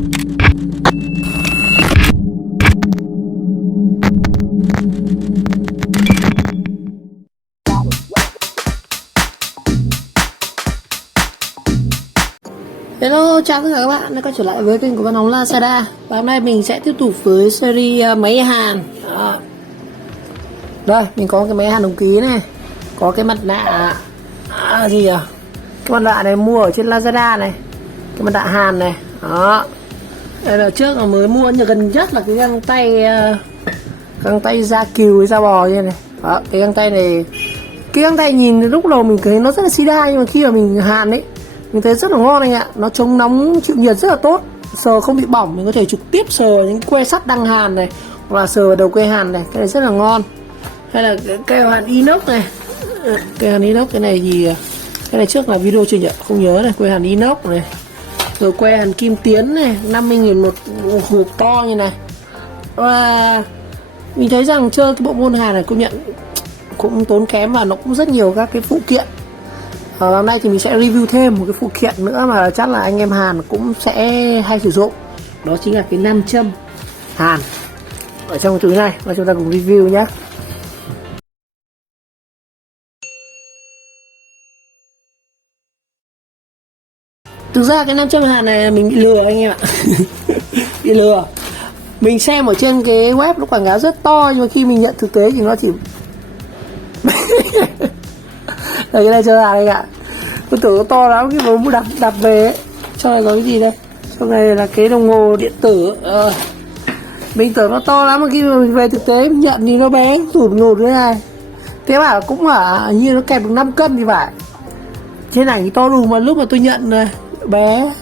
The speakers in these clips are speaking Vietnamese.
Hello, chào tất cả các bạn đã quay trở lại với kênh của Văn Hóng Lazada. Và hôm nay mình sẽ tiếp tục với series máy hàn. Đây, mình có cái máy hàn đồng ký này, có cái mặt nạ gì à? Cái mặt nạ này mua ở trên Lazada này, cái mặt nạ hàn này. Đó. Đây là trước là mới mua, nhưng gần nhất là cái găng tay da cừu với da bò như này. Đó, cái găng tay này, cái găng tay nhìn lúc đầu mình thấy nó rất là xì đai, nhưng mà khi mà mình hàn ấy mình thấy rất là ngon anh ạ. Nó chống nóng chịu nhiệt rất là tốt, sờ không bị bỏng, mình có thể trực tiếp sờ những que sắt đang hàn này, hoặc là sờ vào đầu que hàn này, cái này rất là ngon. Hay là cái cây hàn inox này, cây hàn inox cái này thì cái này trước là video chưa nhận không nhớ này, que hàn inox này, rồi que hàn kim tiến này, 50.000 một hộp to như này. Và mình thấy rằng chơi cái bộ môn hàn này công nhận cũng tốn kém và nó cũng rất nhiều các cái phụ kiện. Hôm nay thì mình sẽ review thêm một cái phụ kiện nữa mà chắc là anh em hàn cũng sẽ hay sử dụng, đó chính là cái nam châm hàn ở trong cái túi này, và chúng ta cùng review nhé. Thực ra cái nam châm hàn này mình bị lừa anh em ạ. Bị lừa. Mình xem ở trên cái web nó quảng cáo rất to, nhưng mà khi mình nhận thực tế thì nó chỉ đây, cái này chơi hàn anh ạ. Tôi tưởng nó to lắm, cái bóng đập về ấy. Trong này có cái gì đây? Trong này là cái đồng hồ điện tử. Mình tưởng nó to lắm, mà khi mà mình về thực tế mình nhận thì nó bé tủn nhột thế này. Thế mà cũng là như nó kẹp được 5 cân thì phải. Trên ảnh thì to đùng, mà lúc mà tôi nhận này bé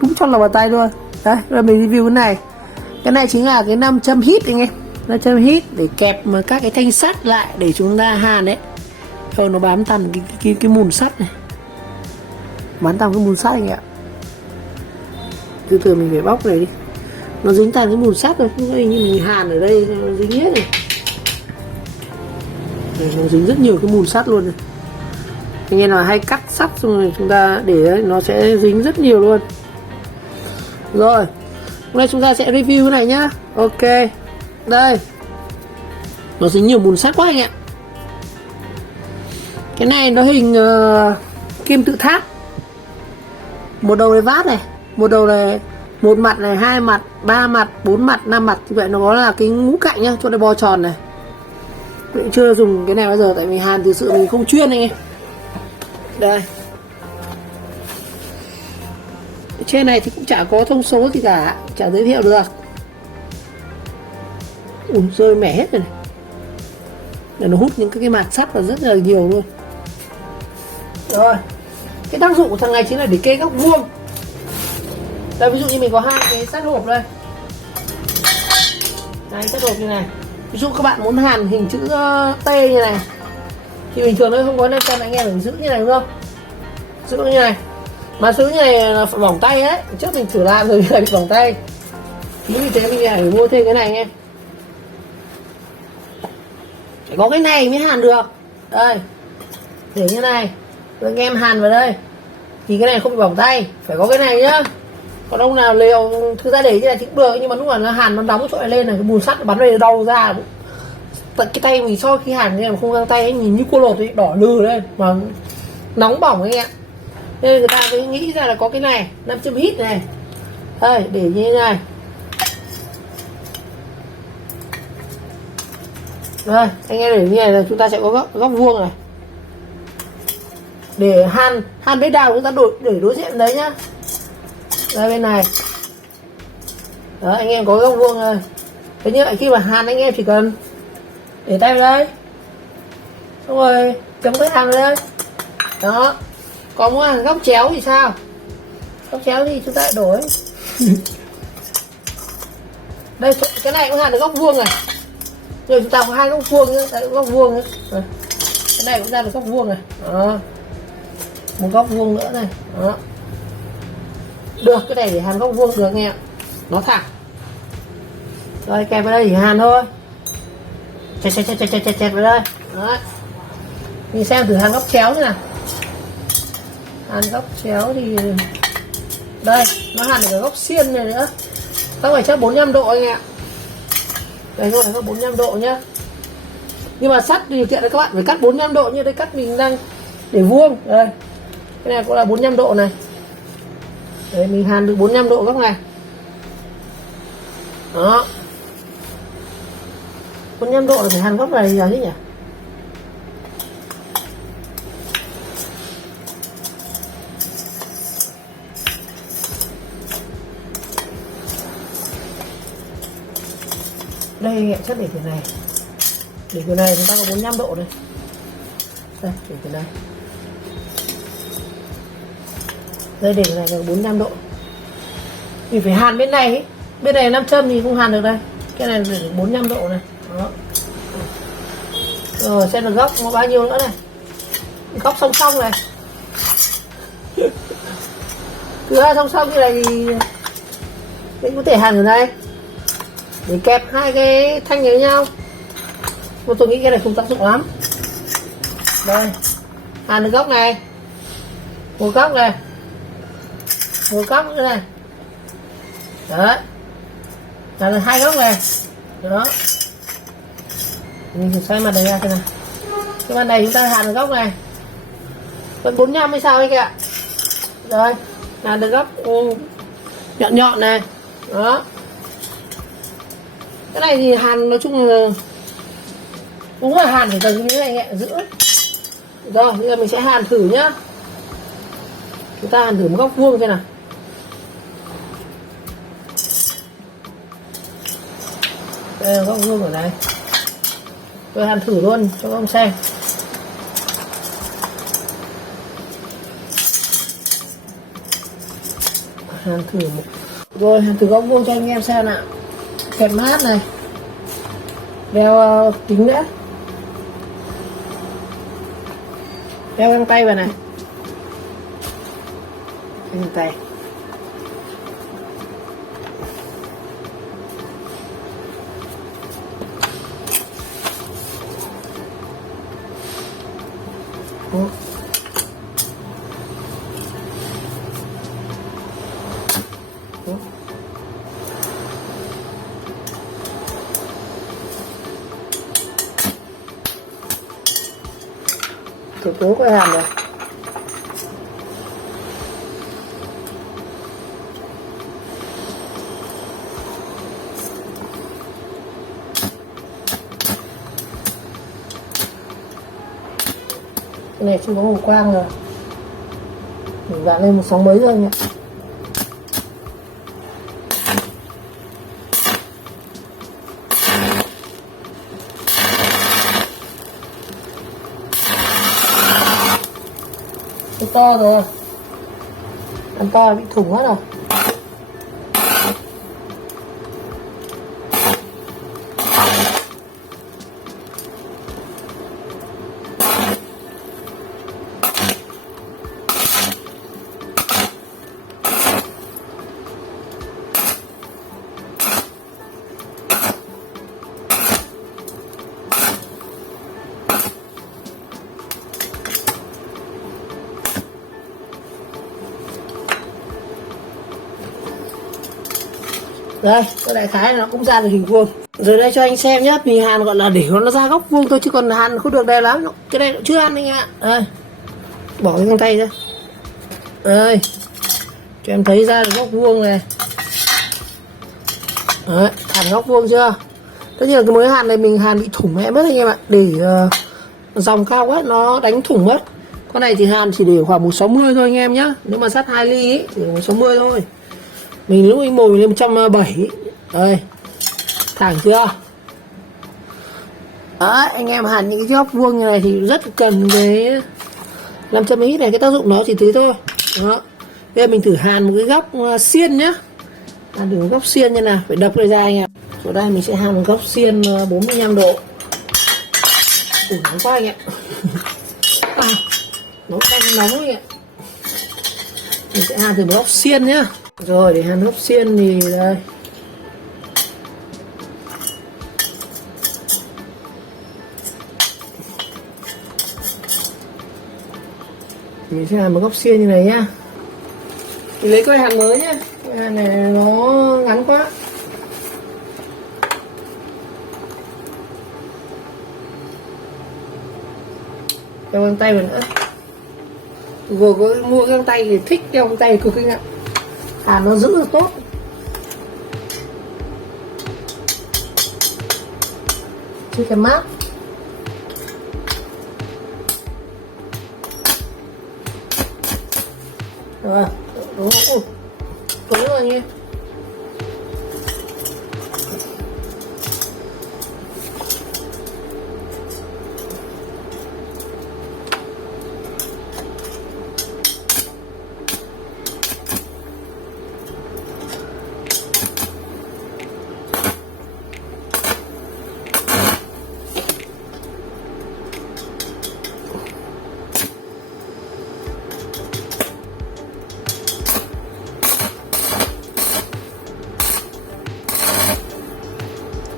đúng trong lòng bàn tay luôn. Đấy, rồi mình review cái này. Cái này chính là cái nam châm hít anh em. Nam châm hít để kẹp mà các cái thanh sắt lại để chúng ta hàn đấy. Rồi nó bám tàn cái mùn sắt này, bám tàn cái mùn sắt anh ạ. Từ từ mình phải bóc này đi, nó dính tàn cái mùn sắt rồi, không như mình hàn ở đây nó dính hết này. Đây, nó dính rất nhiều cái mùn sắt luôn này. Anh em là hay cắt sắt xong rồi chúng ta để đấy, nó sẽ dính rất nhiều luôn. Rồi, hôm nay chúng ta sẽ review cái này nhá. Ok, đây, nó dính nhiều mùn sắt quá anh ạ. Cái này nó hình kim tự tháp. Một đầu này vát này, một đầu này, một mặt này, hai mặt, ba mặt, bốn mặt, năm mặt. Như vậy nó có là cái ngũ cạnh nhá, cho nó bo tròn này. Mình chưa dùng cái này bao giờ, tại vì hàn thực sự mình không chuyên anh em. Đây, trên này thì cũng chả có thông số gì cả, chả giới thiệu được. Ui, rơi mẻ hết rồi này. Để nó hút những cái mặt sắt vào rất là nhiều luôn. Rồi, cái tác dụng của thằng này chính là để kê góc vuông. Đây, ví dụ như mình có hai cái sắt hộp đây. Đấy, sắt hộp như này. Ví dụ các bạn muốn hàn hình chữ T như này, thì bình thường nó không có nam châm, anh em phải giữ như này đúng không? Giữ như này. Mà giữ như này là phải bỏng tay ấy. Trước mình thử làm rồi bị bỏng tay. Chính vì thế mình phải mua thêm cái này anh em. Phải có cái này mới hàn được. Đây, để như này, rồi anh em hàn vào đây thì cái này không bị bỏng tay. Phải có cái này nhá. Còn ông nào liều thực ra để như này thì cũng được, nhưng mà lúc mà nó hàn nó đóng cái chỗ này lên này, cái bùn sắt bắn về đau ra. Tận cái tay mình sau khi hàn này mà không găng tay ấy, nhìn như cô lột ấy, đỏ lừ lên mà nóng bỏng ấy ạ. Nên người ta mới nghĩ ra là có cái này, nam châm hít này. Đây, để như thế này. Rồi, anh em để như này là chúng ta sẽ có góc vuông này. Để hàn bên nào chúng ta để đối diện đấy nhá. Đây bên này. Đó, anh em có góc vuông rồi. Thế như vậy khi mà hàn anh em chỉ cần để tay vào đây. Xong rồi chấm cái hàn vào đây. Đó. Còn muốn hàn góc chéo thì sao? Góc chéo thì chúng ta lại đổi. Đây, cái này cũng hàn được góc vuông này. Rồi chúng ta có hai góc vuông nữa, đấy, góc vuông nữa. Rồi. Cái này cũng ra được góc vuông này. Đó. Một góc vuông nữa này. Đó. Được, cái này để hàn góc vuông được nghe. Nó thẳng. Rồi kẹp vào đây thì hàn thôi. Chẹt vào đây. Đó. Mình xem thử hàn góc chéo thế nào. Hàn góc chéo thì Đây, nó hàn được cái góc xiên này nữa. Ta phải chắc 45 độ anh ạ. Đây không phải có 45 độ nhá. Nhưng mà sắt điều kiện là các bạn phải cắt 45 độ, như đây cắt mình đang để vuông. Đây. Cái này cũng là 45 độ này. Đấy, mình hàn được 45 độ góc này. Đó. 45 độ là phải hàn góc này giờ chứ nhỉ? Đây anh em chắc để cái này. Để cái này chúng ta có 45 độ này. Đây, để cái này. Đây để cái này là 45 độ. Mình phải hàn bên này ấy. Bên này 5 châm thì không hàn được đây. Cái này để 45 độ này. Đó. Rồi xem được góc có bao nhiêu nữa này. Góc song song này. Cứ song song như này thì mình có thể hàn ở đây để kẹp hai cái thanh này với nhau. Mà tôi nghĩ cái này không tác dụng lắm. Đây, hàn được góc này, một góc này, một góc nữa này. Đấy, hàn được hai góc này. Đó, mình thử xoay mặt này ra xem nào. Cái mặt này chúng ta hàn được góc này vẫn 45 hay sao ấy kìa ạ. Rồi, hàn được góc nhọn nhọn này. Đó, cái này thì hàn nói chung là đúng là hàn phải tầng như này nhẹ giữ. Rồi bây giờ mình sẽ hàn thử nhá. Chúng ta hàn thử một góc vuông xem nào. Đây là góc vuông ở đây. Tôi hàn thử luôn cho các ông xem. Hàn thử một. Rồi hàn thử góc vuông cho anh em xem nào. Kẹp mát này, đeo kính nữa, đeo găng tay vào này, găng tay. Đó. Đó. Thủ tướng có hàn rồi. Cái này chưa có màu quang rồi. Mình vặn lên một sóng mấy rồi nhỉ. Cái to rồi, ăn to bị thủng hết rồi. Đây, cái đại khái nó cũng ra được hình vuông. Rồi đây cho anh xem nhé, mình hàn gọi là để nó ra góc vuông thôi, chứ còn hàn không được đều lắm. Cái này cũng chưa ăn anh ạ. Đây, bỏ cái găng tay ra. Đây, cho em thấy ra được góc vuông này. Đấy, hàn góc vuông chưa? Tất nhiên là cái mới hàn này mình hàn bị thủng mẹ mất anh em ạ. Để dòng cao quá nó đánh thủng mất. Con này thì hàn chỉ để khoảng 160 thôi anh em nhá. Nếu mà sắt 2 ly ấy, thì 160 thôi. Mình lúc anh mồi mình lên 170. Đây, thẳng chưa? Đấy, anh em hàn những cái góc vuông như này thì rất cần cái 500 ml này, cái tác dụng nó chỉ thế thôi. Đó. Bây giờ mình thử hàn một cái góc xiên nhá. Hàn thử góc xiên như nào, phải đập cái ra anh em. Ở đây mình sẽ hàn một góc xiên 45 độ. Nóng quá anh ạ. Nóng canh nóng anh ạ. Mình sẽ hàn thử một góc xiên nhá. Rồi để hàn góc xiên thì đây. Mình sẽ hàn một góc xiên như này nhá. Thì lấy cái hàn mới nhá, cái hàn này nó ngắn quá. Đeo găng tay mình nữa. Vừa có mua găng tay thì thích đeo găng tay cực kinh ạ. Hàn nó giữ được tốt. Chứ cái mát. Rồi, đúng rồi. Đúng rồi nghe.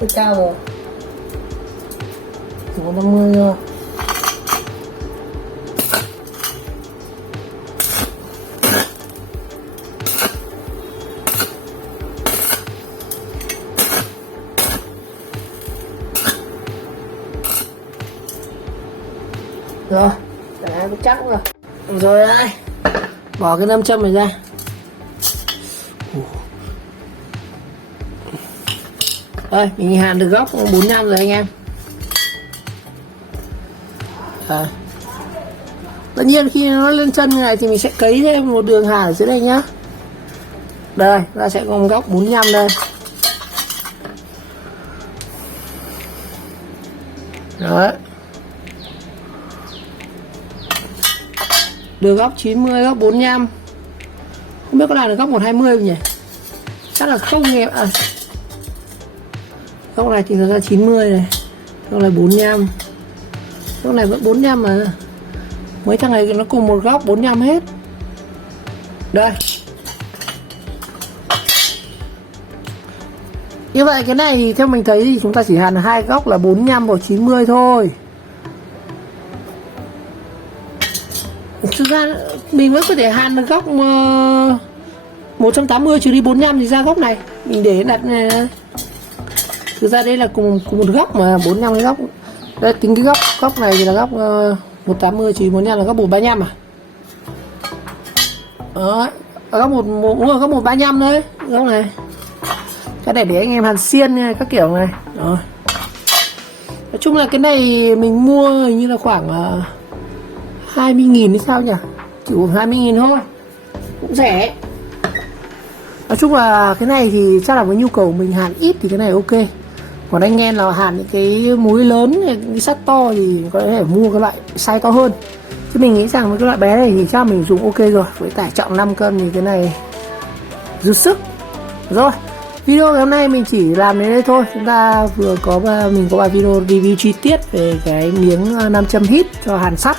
Hơi cao rồi, chỉ có 50 thôi. Rồi, để nó chắc rồi. Rồi đây, bỏ cái nam châm này ra. Rồi, mình hàn được góc 45 rồi anh em. Tất nhiên khi nó lên chân như này thì mình sẽ cấy thêm một đường hàn ở dưới đây nhá. Đây, ta sẽ có một góc 45 đây. Đấy. Được góc 90, góc 45. Không biết có làm được góc 120 không nhỉ? Chắc là không nghe. Góc này thì nó ra 90 này. Góc này 45. Góc này vẫn 45 mà. Mấy thằng này nó cùng một góc 45 hết. Đây. Như vậy cái này thì theo mình thấy thì chúng ta chỉ hàn hai góc là 45 và 90 thôi. Thực ra mình vẫn có thể hàn được góc 180 trừ đi 45 thì ra góc này. Mình để đặt này. Thực ra đây là cùng một góc mà 45 cái góc. Đây, tính cái góc này thì là góc 180 trừ 45 là góc 135 à. Đó, góc 135 đấy, góc này. Cái này để anh em hàn xiên này, các kiểu này. Đó. Nói chung là cái này mình mua hình như là khoảng 20.000 hay sao nhỉ? Chỉ khoảng 20.000 thôi. Cũng rẻ. Nói chung là cái này thì chắc là với nhu cầu mình hàn ít thì cái này ok. Còn anh em nào hàn những cái múi lớn, cái sắt to thì có thể mua cái loại size to hơn. Chứ mình nghĩ rằng với cái loại bé này thì chắc mình dùng ok rồi. Với tải trọng 5 cân thì cái này dư sức. Rồi, video ngày hôm nay mình chỉ làm đến đây thôi. Chúng ta vừa có mình có bài video review chi tiết về cái miếng nam châm hít cho hàn sắt.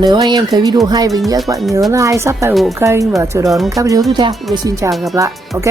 Nếu anh em thấy video hay và ý nghĩa, các bạn nhớ like, subscribe ủng hộ kênh và chờ đón các video tiếp theo. Xin chào và gặp lại. Ok.